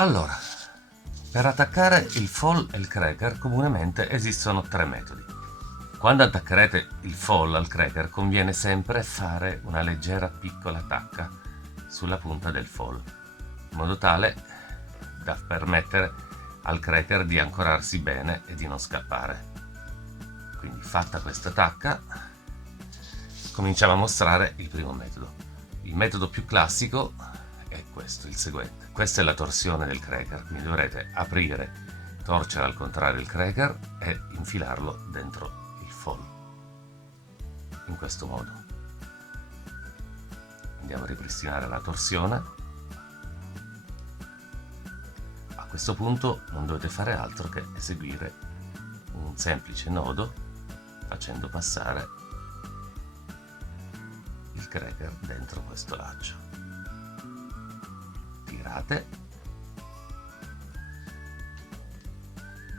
Allora, per attaccare il fall e il cracker comunemente esistono tre metodi. Quando attaccherete il fall al cracker conviene sempre fare una leggera piccola tacca sulla punta del fall, in modo tale da permettere al cracker di ancorarsi bene e di non scappare. Quindi fatta questa tacca cominciamo a mostrare il primo metodo. Il metodo più classico è questo, il seguente. Questa è la torsione del cracker, quindi dovrete aprire, torcere al contrario il cracker e infilarlo dentro il fall, in questo modo. Andiamo a ripristinare la torsione. A questo punto non dovete fare altro che eseguire un semplice nodo facendo passare il cracker dentro questo laccio. Tirate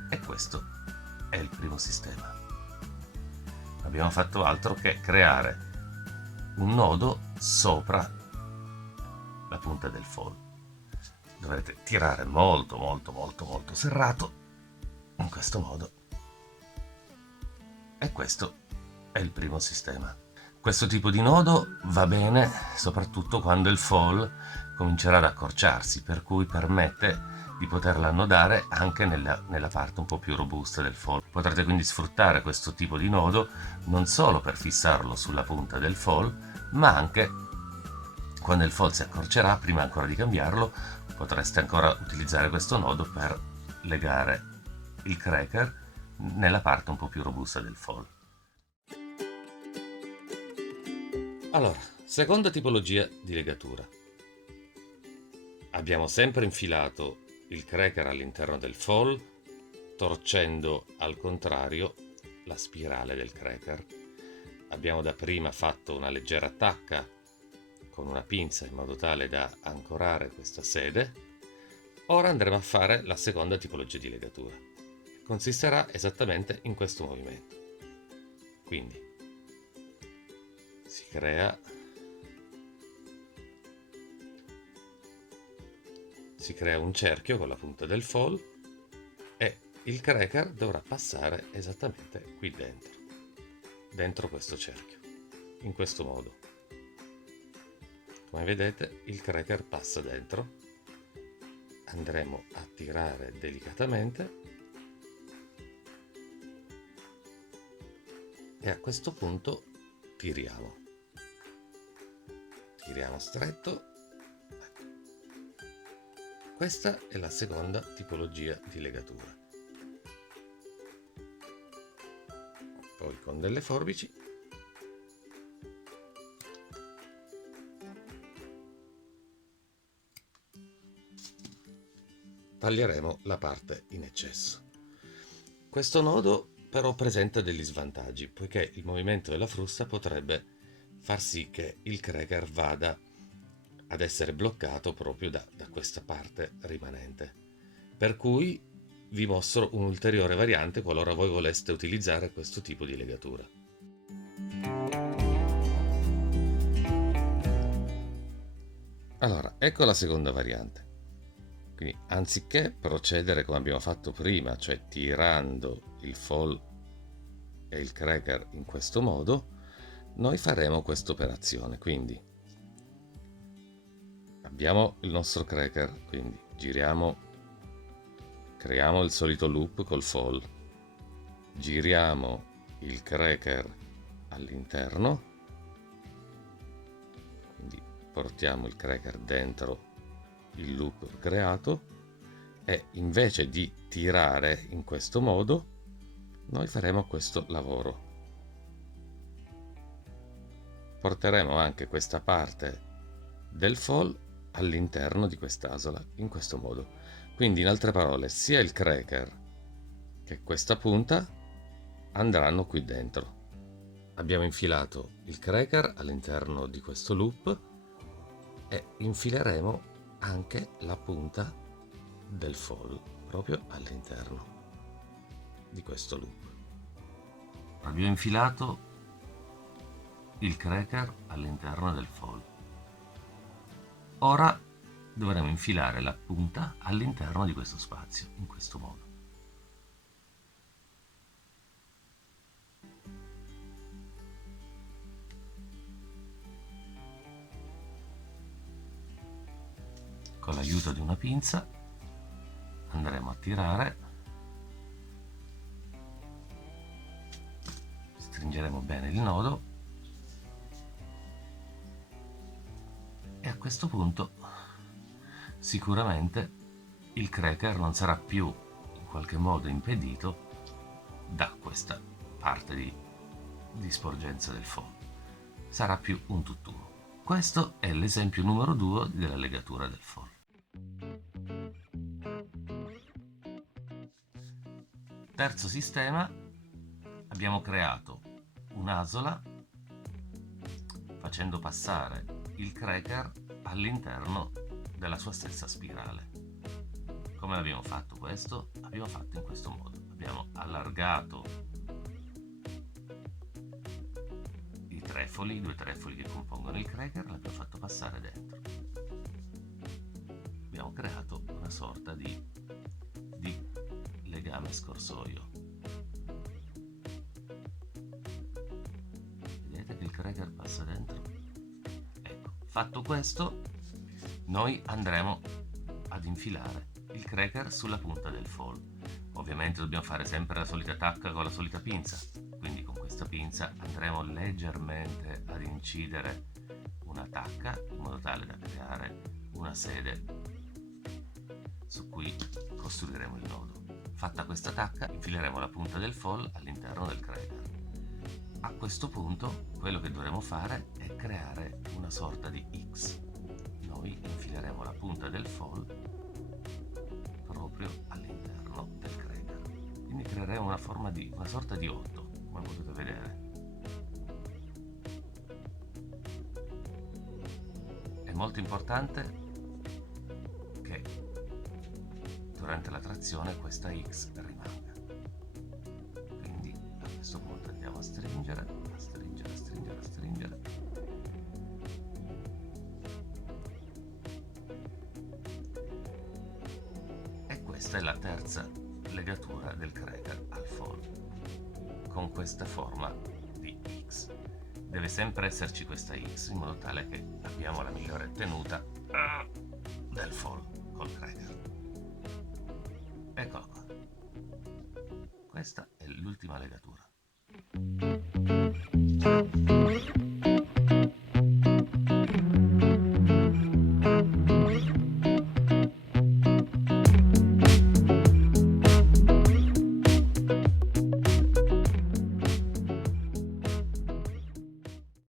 e questo è il primo sistema. Non abbiamo fatto altro che creare un nodo sopra la punta del fall. Dovrete tirare molto serrato in questo modo, e questo è il primo sistema. Questo tipo di nodo va bene soprattutto quando il fall comincerà ad accorciarsi, per cui permette di poterla annodare anche nella parte un po' più robusta del fall. Potrete quindi sfruttare questo tipo di nodo non solo per fissarlo sulla punta del fall, ma anche quando il fall si accorcerà, prima ancora di cambiarlo, potreste ancora utilizzare questo nodo per legare il cracker nella parte un po' più robusta del fall. Allora, seconda tipologia di legatura. Abbiamo sempre infilato il cracker all'interno del fall, torcendo al contrario la spirale del cracker. Abbiamo dapprima fatto una leggera tacca con una pinza in modo tale da ancorare questa sede. Ora andremo a fare la seconda tipologia di legatura. Consisterà esattamente in questo movimento. Quindi si crea un cerchio con la punta del fall e il cracker dovrà passare esattamente qui dentro questo cerchio, in questo modo. Come vedete il cracker passa dentro, andremo a tirare delicatamente e a questo punto tiriamo stretto. Questa è la seconda tipologia di legatura. Poi con delle forbici taglieremo la parte in eccesso. Questo nodo però presenta degli svantaggi, poiché il movimento della frusta potrebbe far sì che il cracker vada ad essere bloccato proprio da questa parte rimanente. Per cui vi mostro un'ulteriore variante qualora voi voleste utilizzare questo tipo di legatura. Allora, ecco la seconda variante. Quindi anziché procedere come abbiamo fatto prima, cioè tirando il fall e il cracker in questo modo, noi faremo questa operazione. Quindi abbiamo il nostro cracker, quindi creiamo il solito loop col fall, giriamo il cracker all'interno, quindi portiamo il cracker dentro il loop creato e invece di tirare in questo modo noi faremo questo lavoro. Porteremo anche questa parte del fall all'interno di quest'asola in questo modo. Quindi in altre parole sia il cracker che questa punta andranno qui dentro. Abbiamo infilato il cracker all'interno di questo loop e infileremo anche la punta del fall proprio all'interno di questo loop. Abbiamo infilato il cracker all'interno del fall. Ora dovremo infilare la punta all'interno di questo spazio, in questo modo. Con l'aiuto di una pinza andremo a tirare, stringeremo bene il nodo e a questo punto sicuramente il cracker non sarà più in qualche modo impedito da questa parte di sporgenza del fondo, sarà più un tutt'uno. Questo è l'esempio numero 2 della legatura del foil. Terzo sistema, abbiamo creato un'asola facendo passare il cracker all'interno della sua stessa spirale. Come abbiamo fatto questo? Abbiamo fatto in questo modo. Abbiamo allargato i due trefoli che compongono il cracker, l'abbiamo fatto passare dentro. Abbiamo creato una sorta di legame scorsoio. Vedete che il cracker passa dentro? Ecco, fatto questo, noi andremo ad infilare il cracker sulla punta del foil. Ovviamente dobbiamo fare sempre la solita tacca con la solita pinza, quindi con questa pinza andremo leggermente ad incidere una tacca in modo tale da creare una sede su cui costruiremo il nodo. Fatta questa tacca, infileremo la punta del foil all'interno del cracker. A questo punto quello che dovremo fare è creare una sorta di X. Noi infileremo la punta del foil proprio all'interno del cracker. Quindi creeremo una sorta di 8, come potete vedere. È molto importante che durante la trazione questa X rimanga. Quindi a questo punto andiamo a stringere. E questa è la terza legatura del cracker al foil, con questa forma di X. Deve sempre esserci questa X in modo tale che abbiamo la migliore tenuta del foil col cracker. Eccola qua. Questa è l'ultima legatura.